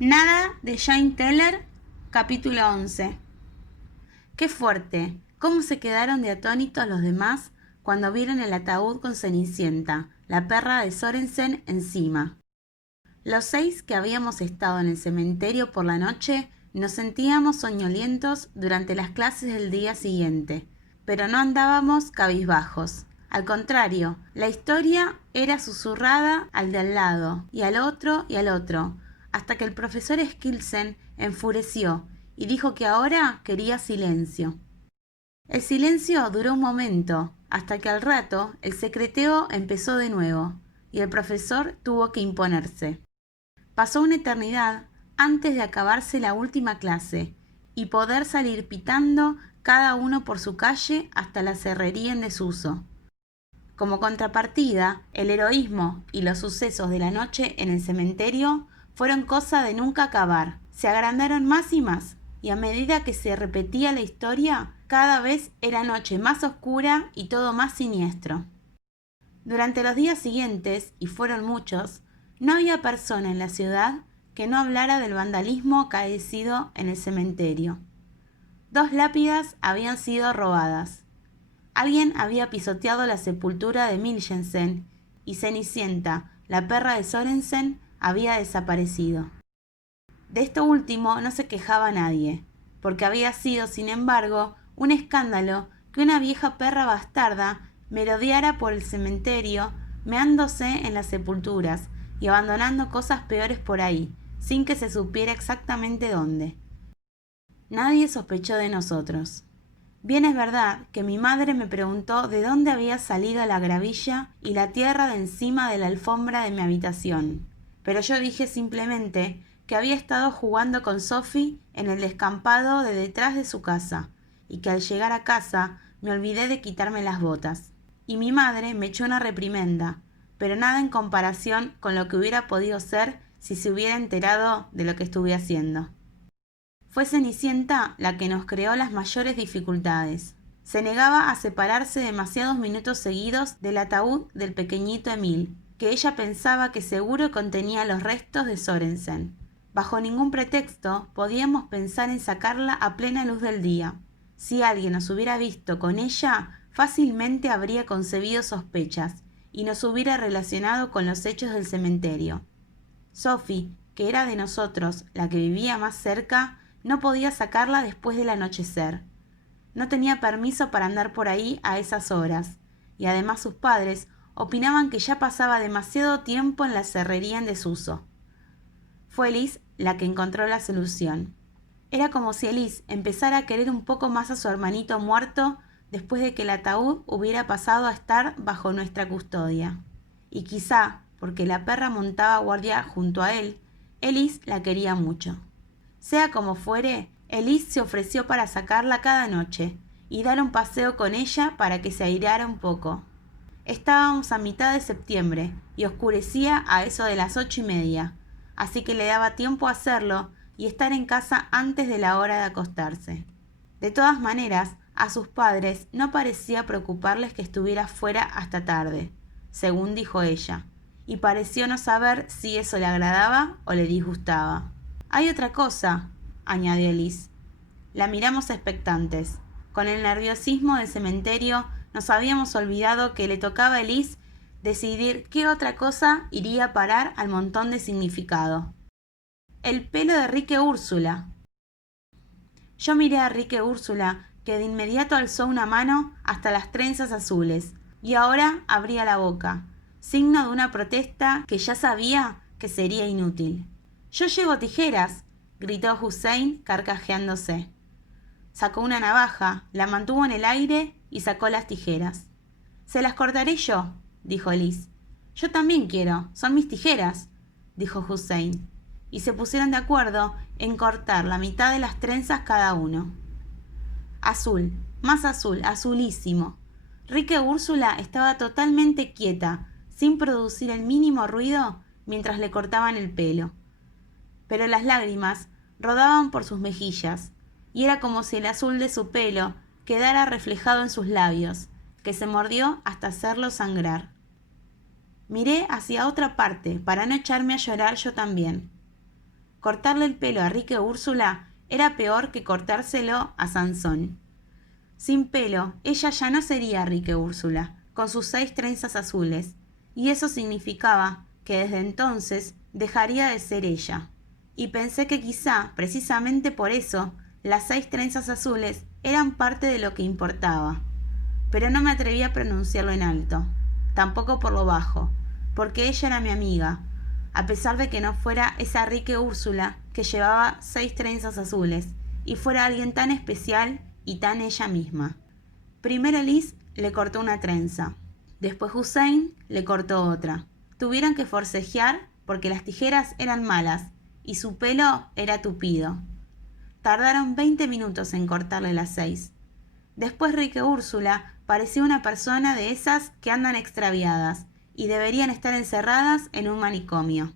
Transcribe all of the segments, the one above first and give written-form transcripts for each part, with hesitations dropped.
Nada de Jane Teller, capítulo 11. Qué fuerte, cómo se quedaron de atónitos los demás cuando vieron el ataúd con Cenicienta, la perra de Sorensen, encima. Los 6 que habíamos estado en el cementerio por la noche nos sentíamos soñolientos durante las clases del día siguiente, pero no andábamos cabizbajos. Al contrario, la historia era susurrada al de al lado, y al otro, hasta que el profesor Skilsen enfureció y dijo que ahora quería silencio. El silencio duró un momento, hasta que al rato el secreteo empezó de nuevo, y el profesor tuvo que imponerse. Pasó una eternidad antes de acabarse la última clase, y poder salir pitando cada uno por su calle hasta la cerrería en desuso. Como contrapartida, el heroísmo y los sucesos de la noche en el cementerio fueron cosa de nunca acabar. Se agrandaron más, y a medida que se repetía la historia, cada vez era noche más oscura y todo más siniestro. Durante los días siguientes, y fueron muchos, no había persona en la ciudad que no hablara del vandalismo acaecido en el cementerio. 2 lápidas habían sido robadas. Alguien había pisoteado la sepultura de Miljensen, y Cenicienta, la perra de Sorensen, había desaparecido. De esto último no se quejaba nadie, porque había sido, sin embargo, un escándalo que una vieja perra bastarda merodeara por el cementerio, meándose en las sepulturas y abandonando cosas peores por ahí, sin que se supiera exactamente dónde. Nadie sospechó de nosotros. Bien es verdad que mi madre me preguntó de dónde había salido la gravilla y la tierra de encima de la alfombra de mi habitación, pero yo dije simplemente que había estado jugando con Sophie en el descampado de detrás de su casa, y que al llegar a casa me olvidé de quitarme las botas. Y mi madre me echó una reprimenda, pero nada en comparación con lo que hubiera podido ser si se hubiera enterado de lo que estuve haciendo. Fue Cenicienta la que nos creó las mayores dificultades. Se negaba a separarse demasiados minutos seguidos del ataúd del pequeñito Emil, que ella pensaba que seguro contenía los restos de Sorensen. Bajo ningún pretexto podíamos pensar en sacarla a plena luz del día. Si alguien nos hubiera visto con ella, fácilmente habría concebido sospechas y nos hubiera relacionado con los hechos del cementerio. Sophie, que era de nosotros la que vivía más cerca, no podía sacarla después del anochecer. No tenía permiso para andar por ahí a esas horas, y además sus padres opinaban que ya pasaba demasiado tiempo en la cerrería en desuso. Fue Elise la que encontró la solución. Era como si Elise empezara a querer un poco más a su hermanito muerto después de que el ataúd hubiera pasado a estar bajo nuestra custodia. Y quizá, porque la perra montaba guardia junto a él, Elise la quería mucho. Sea como fuere, Elise se ofreció para sacarla cada noche y dar un paseo con ella para que se aireara un poco. Estábamos a mitad de septiembre y oscurecía a eso de las 8:30, así que le daba tiempo a hacerlo y estar en casa antes de la hora de acostarse. De todas maneras, a sus padres no parecía preocuparles que estuviera fuera hasta tarde, según dijo ella, y pareció no saber si eso le agradaba o le disgustaba. «Hay otra cosa», añadió Elise. La miramos expectantes. Con el nerviosismo del cementerio nos habíamos olvidado que le tocaba a Elise decidir qué otra cosa iría a parar al montón de significado. «El pelo de Rique Úrsula». Yo miré a Rique Úrsula, que de inmediato alzó una mano hasta las trenzas azules, y ahora abría la boca, signo de una protesta que ya sabía que sería inútil. «Yo llevo tijeras», gritó Hussein carcajeándose. Sacó una navaja, la mantuvo en el aire y sacó las tijeras. «Se las cortaré yo», dijo Elise. «Yo también quiero, son mis tijeras», dijo Hussein, y se pusieron de acuerdo en cortar la mitad de las trenzas cada uno. Azul, más azul, azulísimo. Rique Úrsula estaba totalmente quieta, sin producir el mínimo ruido mientras le cortaban el pelo. Pero las lágrimas rodaban por sus mejillas, y era como si el azul de su pelo quedara reflejado en sus labios, que se mordió hasta hacerlo sangrar. Miré hacia otra parte para no echarme a llorar yo también. Cortarle el pelo a Rique Úrsula era peor que cortárselo a Sansón. Sin pelo, ella ya no sería Rique Úrsula, con sus 6 trenzas azules, y eso significaba que desde entonces dejaría de ser ella. Y pensé que quizá, precisamente por eso, las 6 trenzas azules eran parte de lo que importaba. Pero no me atreví a pronunciarlo en alto, tampoco por lo bajo, porque ella era mi amiga, a pesar de que no fuera esa Rique Úrsula que llevaba 6 trenzas azules, y fuera alguien tan especial y tan ella misma. Primero Liz le cortó una trenza, después Hussein le cortó otra. Tuvieron que forcejear porque las tijeras eran malas y su pelo era tupido. Tardaron 20 minutos en cortarle las 6. Después Rique Úrsula parecía una persona de esas que andan extraviadas y deberían estar encerradas en un manicomio.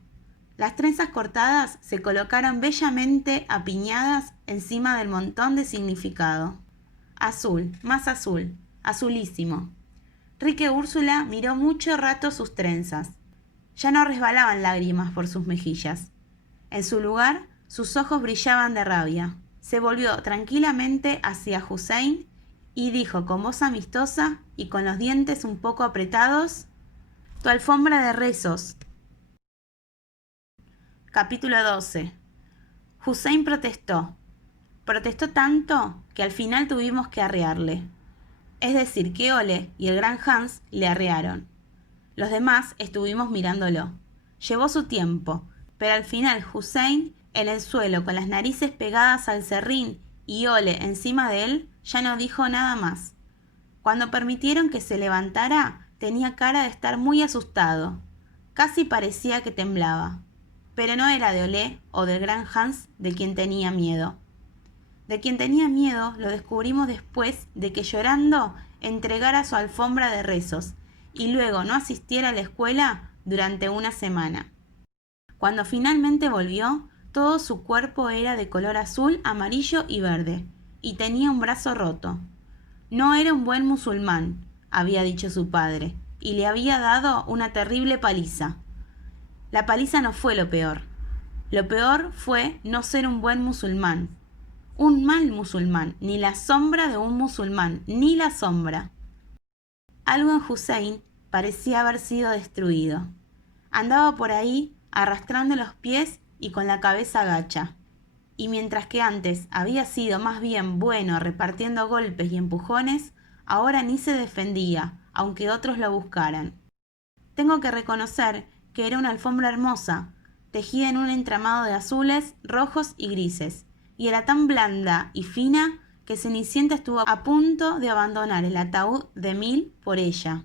Las trenzas cortadas se colocaron bellamente apiñadas encima del montón de significado. Azul, más azul, azulísimo. Rique Úrsula miró mucho rato sus trenzas. Ya no resbalaban lágrimas por sus mejillas. En su lugar, sus ojos brillaban de rabia. Se volvió tranquilamente hacia Hussein y dijo con voz amistosa y con los dientes un poco apretados: «Tu alfombra de rezos». Capítulo 12. Hussein protestó. Protestó tanto que al final tuvimos que arrearle. Es decir, que Ole y el gran Hans le arrearon. Los demás estuvimos mirándolo. Llevó su tiempo, pero al final Hussein, en el suelo con las narices pegadas al serrín y Ole encima de él, ya no dijo nada más. Cuando permitieron que se levantara, tenía cara de estar muy asustado. Casi parecía que temblaba. Pero no era de Ole o del gran Hans de quien tenía miedo. De quien tenía miedo lo descubrimos después de que llorando entregara su alfombra de rezos y luego no asistiera a la escuela durante una semana. Cuando finalmente volvió, todo su cuerpo era de color azul, amarillo y verde, y tenía un brazo roto. No era un buen musulmán, había dicho su padre, y le había dado una terrible paliza. La paliza no fue lo peor. Lo peor fue no ser un buen musulmán. Un mal musulmán, ni la sombra de un musulmán, ni la sombra. Algo en Hussein parecía haber sido destruido. Andaba por ahí arrastrando los pies y con la cabeza gacha. Y mientras que antes había sido más bien bueno repartiendo golpes y empujones, ahora ni se defendía, aunque otros lo buscaran. Tengo que reconocer que era una alfombra hermosa, tejida en un entramado de azules, rojos y grises, y era tan blanda y fina que Cenicienta estuvo a punto de abandonar el ataúd de Mil por ella.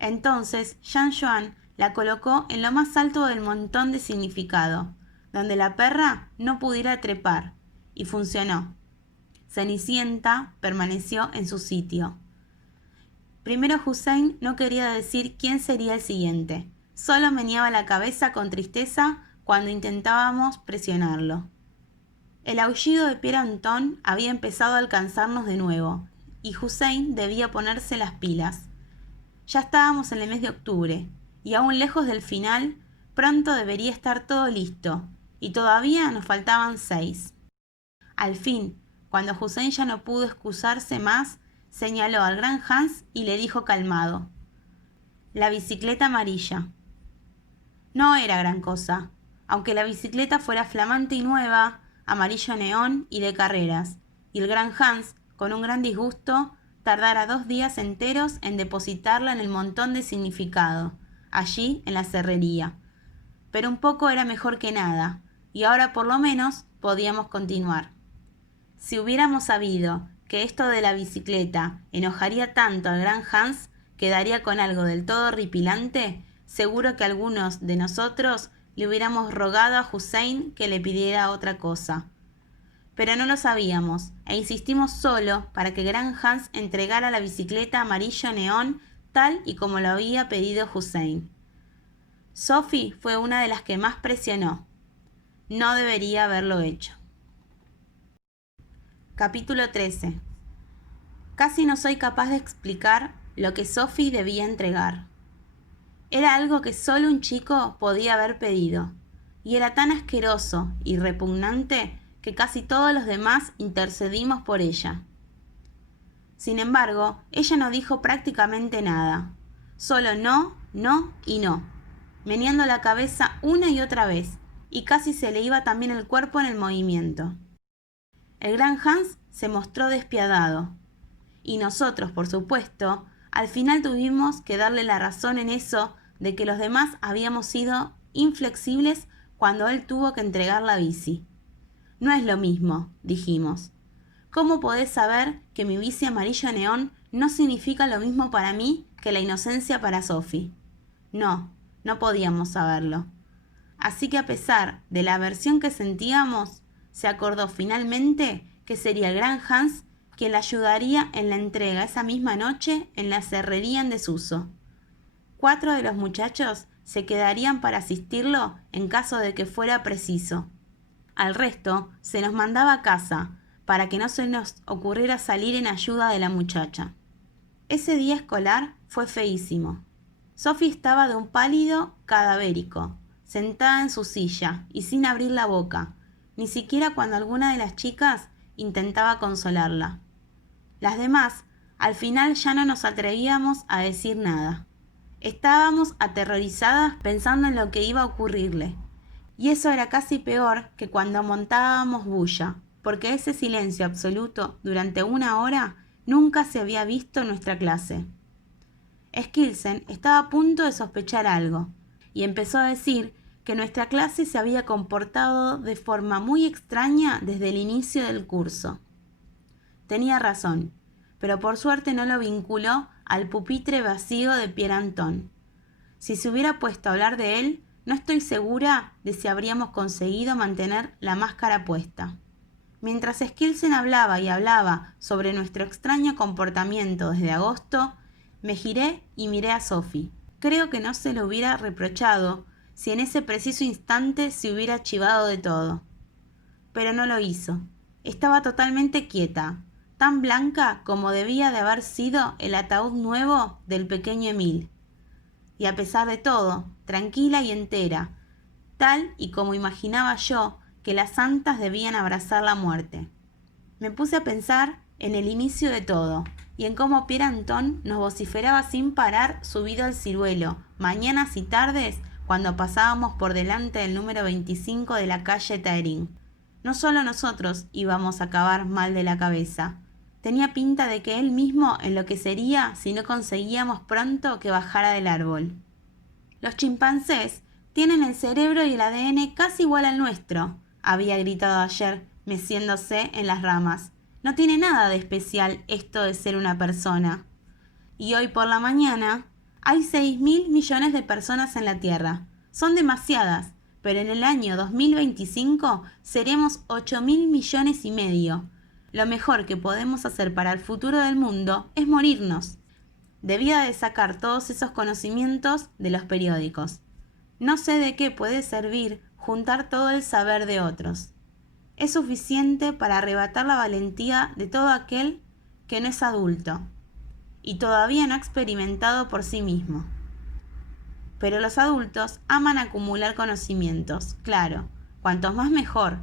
Entonces Jean Joan la colocó en lo más alto del montón de significado, donde la perra no pudiera trepar, y funcionó. Cenicienta permaneció en su sitio. Primero Hussein no quería decir quién sería el siguiente, solo meneaba la cabeza con tristeza cuando intentábamos presionarlo. El aullido de Pierre Anton había empezado a alcanzarnos de nuevo, y Hussein debía ponerse las pilas. Ya estábamos en el mes de octubre, y aún lejos del final, pronto debería estar todo listo, y todavía nos faltaban 6. Al fin, cuando Hussein ya no pudo excusarse más, señaló al gran Hans y le dijo calmado: «La bicicleta amarilla». No era gran cosa, aunque la bicicleta fuera flamante y nueva, amarillo neón y de carreras, y el gran Hans, con un gran disgusto, tardara 2 días enteros en depositarla en el montón de significado, allí en la serrería. Pero un poco era mejor que nada, y ahora por lo menos podíamos continuar. Si hubiéramos sabido que esto de la bicicleta enojaría tanto al gran Hans, que daría con algo del todo horripilante, seguro que algunos de nosotros le hubiéramos rogado a Hussein que le pidiera otra cosa. Pero no lo sabíamos, e insistimos solo para que gran Hans entregara la bicicleta amarillo neón tal y como lo había pedido Hussein. Sophie fue una de las que más presionó. No debería haberlo hecho. Capítulo 13. Casi no soy capaz de explicar lo que Sophie debía entregar. Era algo que solo un chico podía haber pedido, y era tan asqueroso y repugnante que casi todos los demás intercedimos por ella. Sin embargo, ella no dijo prácticamente nada, solo no, no y no, meneando la cabeza una y otra vez, y casi se le iba también el cuerpo en el movimiento. El gran Hans se mostró despiadado, y nosotros, por supuesto, al final tuvimos que darle la razón en eso de que los demás habíamos sido inflexibles cuando él tuvo que entregar la bici. No es lo mismo, dijimos. ¿Cómo podés saber que mi bici amarillo neón no significa lo mismo para mí que la inocencia para Sophie? No, no podíamos saberlo. Así que a pesar de la aversión que sentíamos, se acordó finalmente que sería el gran Hans quien la ayudaría en la entrega esa misma noche en la serrería en desuso. 4 de los muchachos se quedarían para asistirlo en caso de que fuera preciso. Al resto se nos mandaba a casa para que no se nos ocurriera salir en ayuda de la muchacha. Ese día escolar fue feísimo. Sophie estaba de un pálido cadavérico, sentada en su silla y sin abrir la boca, ni siquiera cuando alguna de las chicas intentaba consolarla. Las demás, al final ya no nos atrevíamos a decir nada. Estábamos aterrorizadas pensando en lo que iba a ocurrirle. Y eso era casi peor que cuando montábamos bulla, porque ese silencio absoluto durante 1 hora nunca se había visto en nuestra clase. Skilsen estaba a punto de sospechar algo, y empezó a decir que nuestra clase se había comportado de forma muy extraña desde el inicio del curso. Tenía razón, pero por suerte no lo vinculó al pupitre vacío de Pierre Anton. Si se hubiera puesto a hablar de él, no estoy segura de si habríamos conseguido mantener la máscara puesta. Mientras Skilsen hablaba y hablaba sobre nuestro extraño comportamiento desde agosto, me giré y miré a Sophie. Creo que no se lo hubiera reprochado si en ese preciso instante se hubiera archivado de todo. Pero no lo hizo. Estaba totalmente quieta, tan blanca como debía de haber sido el ataúd nuevo del pequeño Emil. Y a pesar de todo, tranquila y entera, tal y como imaginaba yo que las santas debían abrazar la muerte. Me puse a pensar en el inicio de todo, y en cómo Pierre Anton nos vociferaba sin parar subido al ciruelo, mañanas y tardes, cuando pasábamos por delante del número 25 de la calle Taering. No solo nosotros íbamos a acabar mal de la cabeza. Tenía pinta de que él mismo enloquecería si no conseguíamos pronto que bajara del árbol. Los chimpancés tienen el cerebro y el ADN casi igual al nuestro, había gritado ayer, meciéndose en las ramas. No tiene nada de especial esto de ser una persona. Y hoy por la mañana hay 6.000 millones de personas en la Tierra. Son demasiadas, pero en el año 2025 seremos 8.000 millones y medio. Lo mejor que podemos hacer para el futuro del mundo es morirnos. Debía de sacar todos esos conocimientos de los periódicos. No sé de qué puede servir juntar todo el saber de otros. Es suficiente para arrebatar la valentía de todo aquel que no es adulto y todavía no ha experimentado por sí mismo. Pero los adultos aman acumular conocimientos, claro, cuantos más mejor,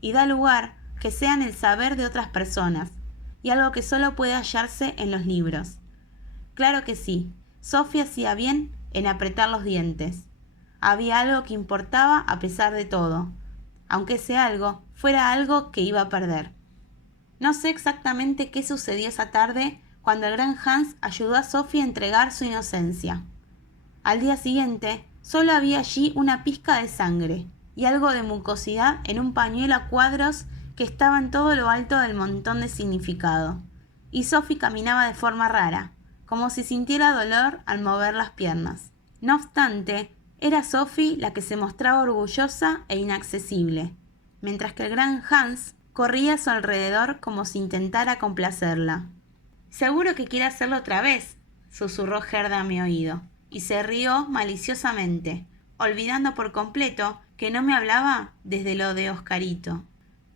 y da lugar que sean el saber de otras personas, y algo que solo puede hallarse en los libros. Claro que sí, Sophie hacía bien en apretar los dientes. Había algo que importaba a pesar de todo, aunque ese algo fuera algo que iba a perder. No sé exactamente qué sucedió esa tarde cuando el gran Hans ayudó a Sophie a entregar su inocencia. Al día siguiente, solo había allí una pizca de sangre y algo de mucosidad en un pañuelo a cuadros que estaba en todo lo alto del montón de significado. Y Sophie caminaba de forma rara, como si sintiera dolor al mover las piernas. No obstante, era Sophie la que se mostraba orgullosa e inaccesible, mientras que el gran Hans corría a su alrededor como si intentara complacerla. «Seguro que quiere hacerlo otra vez», susurró Gerda a mi oído, y se rió maliciosamente, olvidando por completo que no me hablaba desde lo de Oscarito.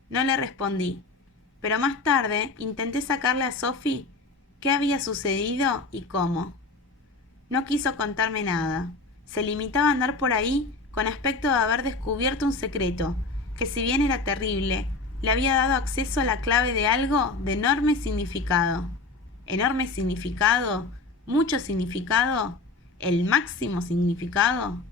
No le respondí, pero más tarde intenté sacarle a Sophie qué había sucedido y cómo. No quiso contarme nada. Se limitaba a andar por ahí con aspecto de haber descubierto un secreto, que si bien era terrible, le había dado acceso a la clave de algo de enorme significado. ¿Enorme significado? ¿Mucho significado? ¿El máximo significado?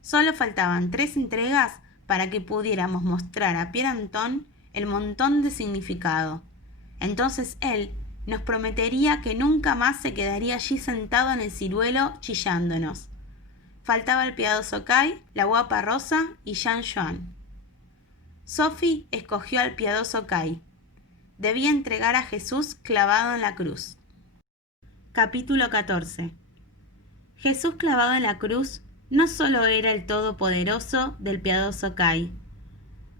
Solo faltaban 3 entregas para que pudiéramos mostrar a Pierre Anton el montón de significado. Entonces él nos prometería que nunca más se quedaría allí sentado en el ciruelo chillándonos. Faltaba el piadoso Kai, la guapa Rosa y Jean Juan. Sophie escogió al piadoso Kai. Debía entregar a Jesús clavado en la cruz. Capítulo 14. Jesús clavado en la cruz no solo era el todopoderoso del piadoso Kai,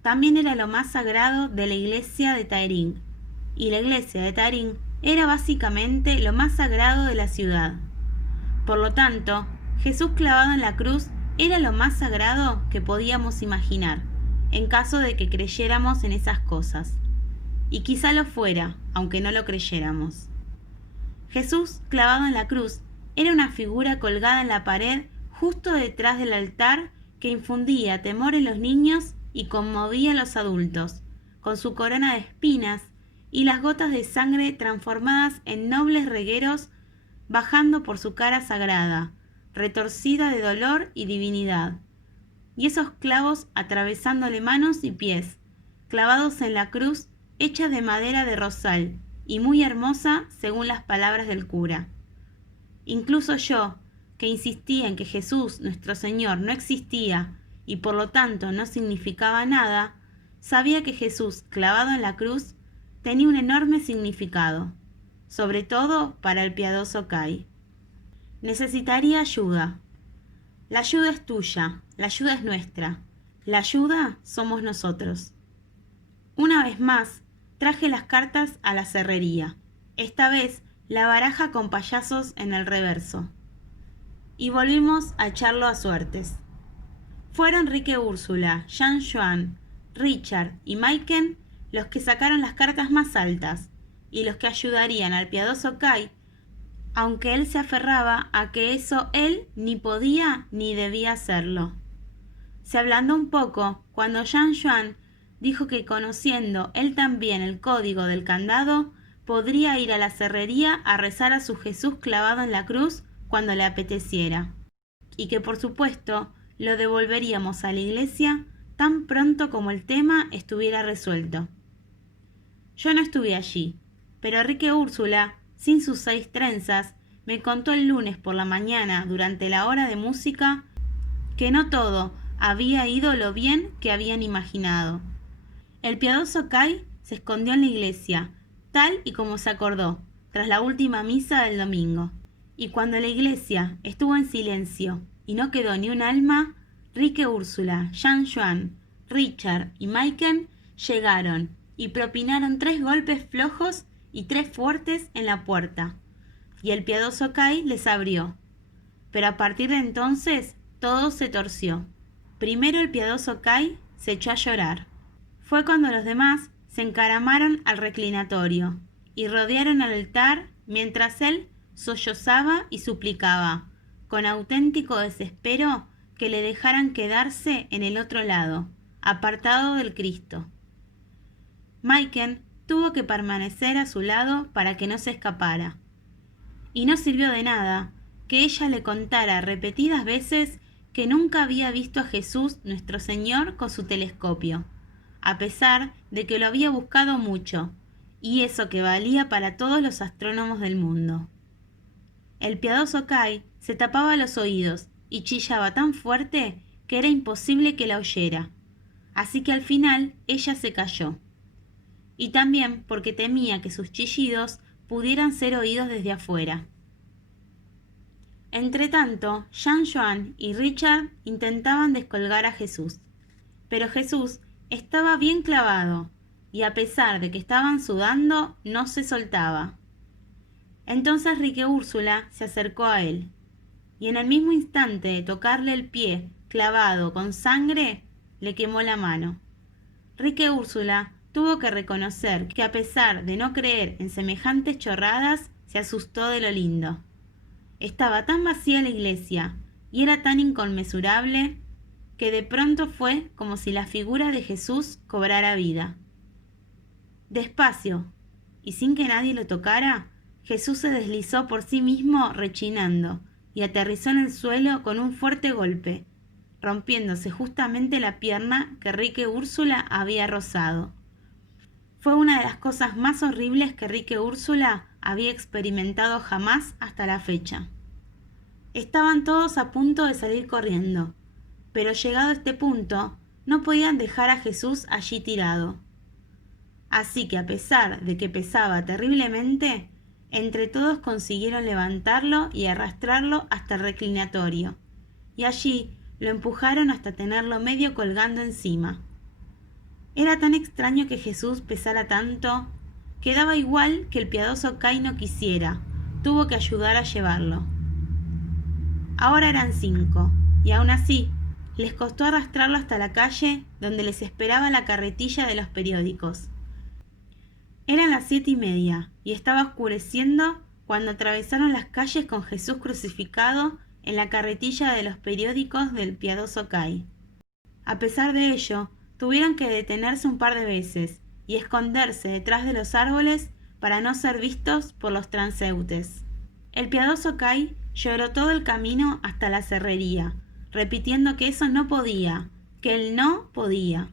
también era lo más sagrado de la iglesia de Taërin, y la iglesia de Taërin era básicamente lo más sagrado de la ciudad. Por lo tanto, Jesús clavado en la cruz era lo más sagrado que podíamos imaginar, en caso de que creyéramos en esas cosas. Y quizá lo fuera, aunque no lo creyéramos. Jesús clavado en la cruz era una figura colgada en la pared justo detrás del altar que infundía temor en los niños y conmovía a los adultos, con su corona de espinas y las gotas de sangre transformadas en nobles regueros bajando por su cara sagrada, retorcida de dolor y divinidad, y esos clavos atravesándole manos y pies, clavados en la cruz hecha de madera de rosal y muy hermosa según las palabras del cura. Incluso yo, que insistía en que Jesús, nuestro Señor, no existía y por lo tanto no significaba nada, sabía que Jesús, clavado en la cruz, tenía un enorme significado, sobre todo para el piadoso Kai. Necesitaría ayuda. La ayuda es tuya, la ayuda es nuestra, la ayuda somos nosotros. Una vez más, traje las cartas a la cerrería, esta vez la baraja con payasos en el reverso. Y volvimos a echarlo a suertes. Fueron Rique Úrsula, Jean Juan, Richard y Maiken los que sacaron las cartas más altas y los que ayudarían al piadoso Kai, aunque él se aferraba a que eso él ni podía ni debía hacerlo. Se ablandó un poco cuando Jean Juan dijo que conociendo él también el código del candado, podría ir a la cerrería a rezar a su Jesús clavado en la cruz cuando le apeteciera, y que por supuesto lo devolveríamos a la iglesia tan pronto como el tema estuviera resuelto. Yo no estuve allí, pero Rique Úrsula, sin sus 6 trenzas, me contó el lunes por la mañana durante la hora de música que no todo había ido lo bien que habían imaginado. El piadoso Kai se escondió en la iglesia, tal y como se acordó, tras la última misa del domingo. Y cuando la iglesia estuvo en silencio y no quedó ni un alma, Rique Úrsula, Jean Juan, Richard y Maiken llegaron y propinaron 3 golpes flojos y 3 fuertes en la puerta, y el piadoso Kai les abrió. Pero a partir de entonces todo se torció. Primero el piadoso Kai se echó a llorar. Fue cuando los demás se encaramaron al reclinatorio y rodearon al altar mientras él sollozaba y suplicaba, con auténtico desespero, que le dejaran quedarse en el otro lado, apartado del Cristo. Maiken tuvo que permanecer a su lado para que no se escapara. Y no sirvió de nada que ella le contara repetidas veces que nunca había visto a Jesús nuestro Señor con su telescopio, a pesar de que lo había buscado mucho, y eso que valía para todos los astrónomos del mundo. El piadoso Kai se tapaba los oídos y chillaba tan fuerte que era imposible que la oyera, así que al final ella se calló. Y también porque temía que sus chillidos pudieran ser oídos desde afuera. Entretanto, Jean Juan y Richard intentaban descolgar a Jesús, pero Jesús estaba bien clavado, y a pesar de que estaban sudando, no se soltaba. Entonces Rique Úrsula se acercó a él, y en el mismo instante de tocarle el pie clavado con sangre, le quemó la mano. Rique Úrsula tuvo que reconocer que a pesar de no creer en semejantes chorradas, se asustó de lo lindo. Estaba tan vacía la iglesia, y era tan inconmensurable. que de pronto fue como si la figura de Jesús cobrara vida. Despacio, y sin que nadie lo tocara, Jesús se deslizó por sí mismo rechinando y aterrizó en el suelo con un fuerte golpe, rompiéndose justamente la pierna que Rique Úrsula había rozado. Fue una de las cosas más horribles que Rique Úrsula había experimentado jamás hasta la fecha. Estaban todos a punto de salir corriendo, pero llegado a este punto, no podían dejar a Jesús allí tirado. Así que a pesar de que pesaba terriblemente, entre todos consiguieron levantarlo y arrastrarlo hasta el reclinatorio, y allí lo empujaron hasta tenerlo medio colgando encima. Era tan extraño que Jesús pesara tanto, que daba igual que el piadoso Cai no quisiera, tuvo que ayudar a llevarlo. Ahora eran 5, y aún así, les costó arrastrarlo hasta la calle donde les esperaba la carretilla de los periódicos. Eran las 7:30 y estaba oscureciendo cuando atravesaron las calles con Jesús crucificado en la carretilla de los periódicos del piadoso Cai. A pesar de ello, tuvieron que detenerse un par de veces y esconderse detrás de los árboles para no ser vistos por los transeúntes. El piadoso Cai lloró todo el camino hasta la cerrería, repitiendo que eso no podía, que él no podía.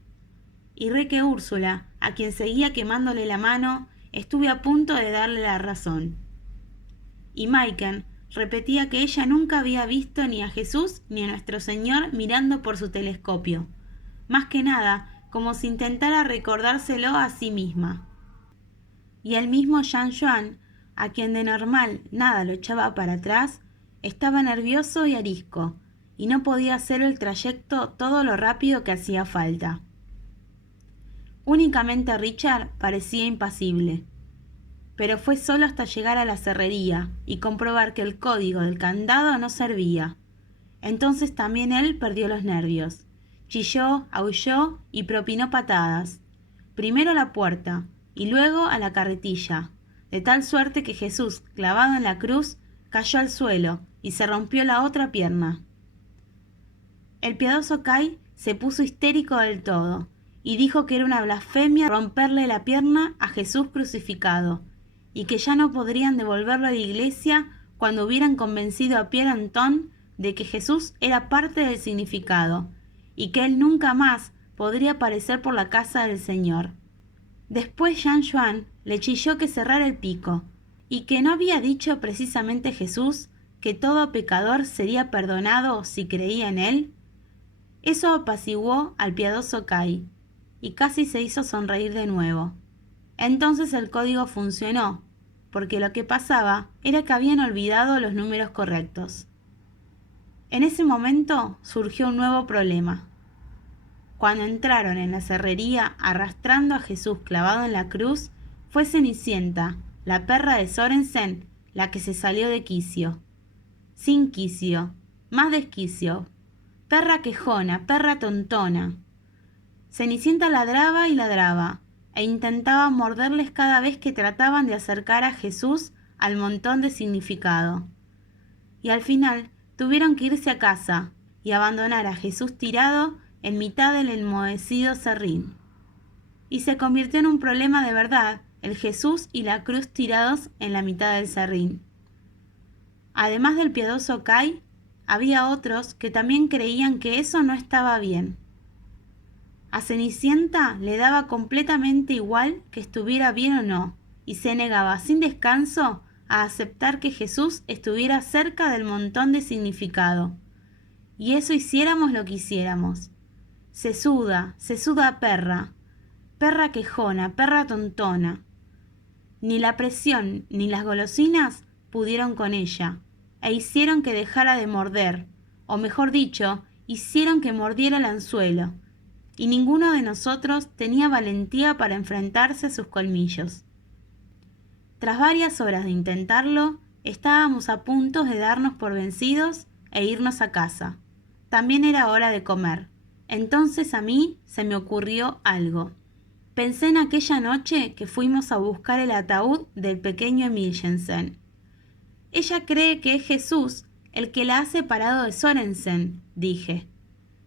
Y Rique Úrsula, a quien seguía quemándole la mano, estuve a punto de darle la razón. Y Maiken repetía que ella nunca había visto ni a Jesús ni a nuestro Señor mirando por su telescopio, más que nada como si intentara recordárselo a sí misma. Y el mismo Jean Juan, a quien de normal nada lo echaba para atrás, estaba nervioso y arisco, y no podía hacer el trayecto todo lo rápido que hacía falta. Únicamente Richard parecía impasible, pero fue solo hasta llegar a la cerrería y comprobar que el código del candado no servía. Entonces también él perdió los nervios. Chilló, aulló y propinó patadas, primero a la puerta y luego a la carretilla, de tal suerte que Jesús, clavado en la cruz, cayó al suelo y se rompió la otra pierna. El piadoso Cai se puso histérico del todo y dijo que era una blasfemia romperle la pierna a Jesús crucificado y que ya no podrían devolverlo a la iglesia cuando hubieran convencido a Pierre Anton de que Jesús era parte del significado y que él nunca más podría aparecer por la casa del Señor. Después Jean Juan le chilló que cerrara el pico y que no había dicho precisamente Jesús que todo pecador sería perdonado si creía en él. Eso apaciguó al piadoso Cai y casi se hizo sonreír de nuevo. Entonces el código funcionó, porque lo que pasaba era que habían olvidado los números correctos. En ese momento surgió un nuevo problema. Cuando entraron en la cerrería arrastrando a Jesús clavado en la cruz, fue Cenicienta, la perra de Sorensen, la que se salió de quicio. Sin quicio, más desquicio. Perra quejona, perra tontona. Cenicienta ladraba y ladraba, e intentaba morderles cada vez que trataban de acercar a Jesús al montón de significado. Y al final tuvieron que irse a casa y abandonar a Jesús tirado en mitad del enmohecido serrín. Y se convirtió en un problema de verdad el Jesús y la cruz tirados en la mitad del serrín. Además del piadoso Cai, había otros que también creían que eso no estaba bien. A Cenicienta le daba completamente igual que estuviera bien o no, y se negaba sin descanso a aceptar que Jesús estuviera cerca del montón de significado. Y eso hiciéramos lo que hiciéramos. Sesuda perra, perra quejona, perra tontona. Ni la presión ni las golosinas pudieron con ella, e hicieron que dejara de morder, o mejor dicho, hicieron que mordiera el anzuelo, y ninguno de nosotros tenía valentía para enfrentarse a sus colmillos. Tras varias horas de intentarlo, estábamos a punto de darnos por vencidos e irnos a casa. También era hora de comer. Entonces a mí se me ocurrió algo. Pensé en aquella noche que fuimos a buscar el ataúd del pequeño Emil Jensen. Ella cree que es Jesús el que la ha separado de Sorensen, dije.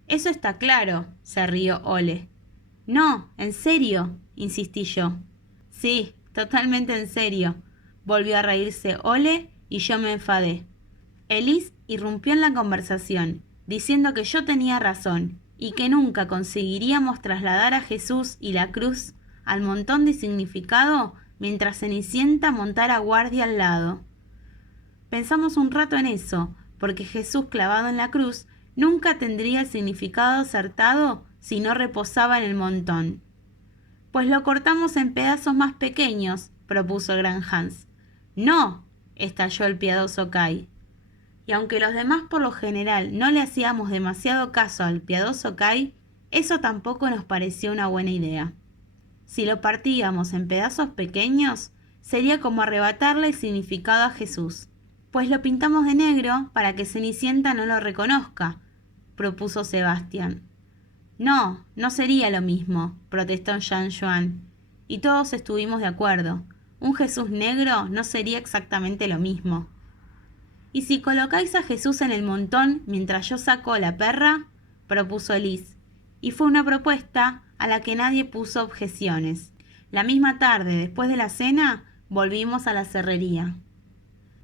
Eso está claro, se rió Ole. No, en serio, insistí yo. Sí, totalmente en serio, volvió a reírse Ole y yo me enfadé. Elise irrumpió en la conversación, diciendo que yo tenía razón y que nunca conseguiríamos trasladar a Jesús y la cruz al montón de significado mientras Cenicienta montara guardia al lado. Pensamos un rato en eso, porque Jesús clavado en la cruz nunca tendría el significado acertado si no reposaba en el montón. Pues lo cortamos en pedazos más pequeños, propuso el gran Hans. No, estalló el piadoso Kai. Y aunque los demás por lo general no le hacíamos demasiado caso al piadoso Kai, eso tampoco nos pareció una buena idea. Si lo partíamos en pedazos pequeños, sería como arrebatarle el significado a Jesús. Pues lo pintamos de negro para que Cenicienta no lo reconozca, propuso Sebastián. No, no sería lo mismo, protestó Jean Joan, y todos estuvimos de acuerdo. Un Jesús negro no sería exactamente lo mismo. ¿Y si colocáis a Jesús en el montón mientras yo saco la perra? Propuso Elise, y fue una propuesta a la que nadie puso objeciones. La misma tarde, después de la cena, volvimos a la serrería.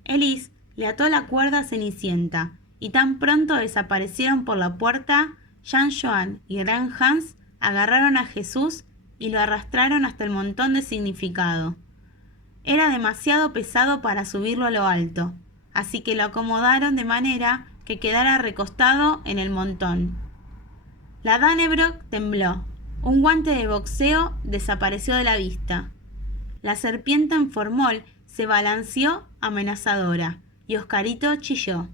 Elise le ató la cuerda a Cenicienta, y tan pronto desaparecieron por la puerta, Jean Joan y Gran Hans agarraron a Jesús y lo arrastraron hasta el montón de significado. Era demasiado pesado para subirlo a lo alto, así que lo acomodaron de manera que quedara recostado en el montón. La Dannebrog tembló. Un guante de boxeo desapareció de la vista. La serpiente en formol se balanceó amenazadora y Oscarito chilló.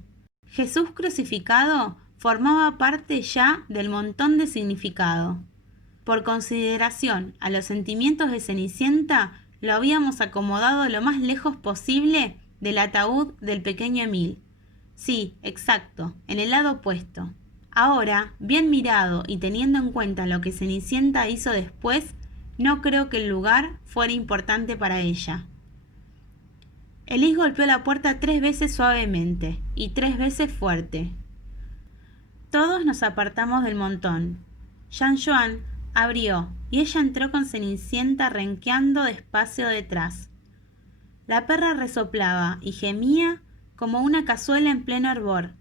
Jesús crucificado formaba parte ya del montón de significado. Por consideración a los sentimientos de Cenicienta, lo habíamos acomodado lo más lejos posible del ataúd del pequeño Emil. Sí, exacto, en el lado opuesto. Ahora, bien mirado y teniendo en cuenta lo que Cenicienta hizo después, no creo que el lugar fuera importante para ella. Elise golpeó la puerta 3 veces suavemente y 3 veces fuerte. Todos nos apartamos del montón. Jean Joan abrió y ella entró con Cenicienta renqueando despacio detrás. La perra resoplaba y gemía como una cazuela en pleno hervor,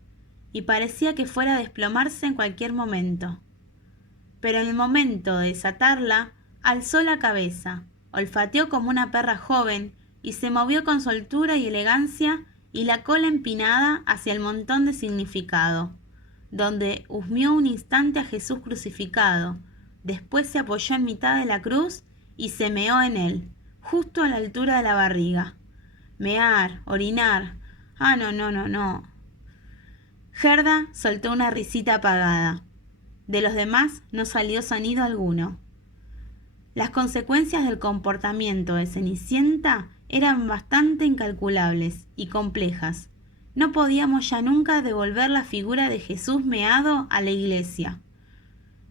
y parecía que fuera a desplomarse en cualquier momento. Pero en el momento de desatarla, alzó la cabeza, olfateó como una perra joven y se movió con soltura y elegancia y la cola empinada hacia el montón de significado, donde husmeó un instante a Jesús crucificado, después se apoyó en mitad de la cruz y se meó en él, justo a la altura de la barriga. Mear, orinar. Ah, no. Gerda soltó una risita apagada. De los demás no salió sonido alguno. Las consecuencias del comportamiento de Cenicienta eran bastante incalculables y complejas. No podíamos ya nunca devolver la figura de Jesús meado a la iglesia.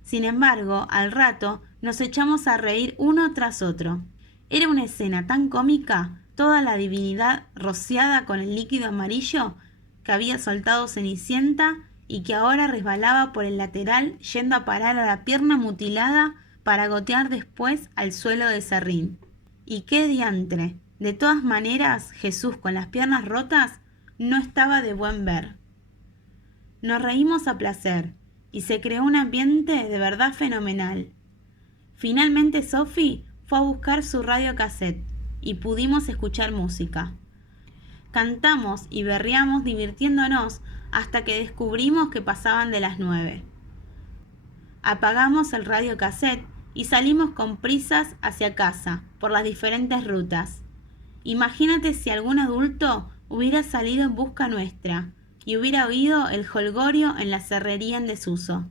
Sin embargo, al rato nos echamos a reír uno tras otro. Era una escena tan cómica, toda la divinidad rociada con el líquido amarillo que había soltado Cenicienta y que ahora resbalaba por el lateral yendo a parar a la pierna mutilada para gotear después al suelo de serrín. Y qué diantre, de todas maneras Jesús con las piernas rotas no estaba de buen ver. Nos reímos a placer y se creó un ambiente de verdad fenomenal. Finalmente Sophie fue a buscar su radiocassette y pudimos escuchar música. Cantamos y berreamos divirtiéndonos hasta que descubrimos que pasaban de las 9. Apagamos el radiocassette y salimos con prisas hacia casa por las diferentes rutas. Imagínate si algún adulto hubiera salido en busca nuestra y hubiera oído el jolgorio en la serrería en desuso.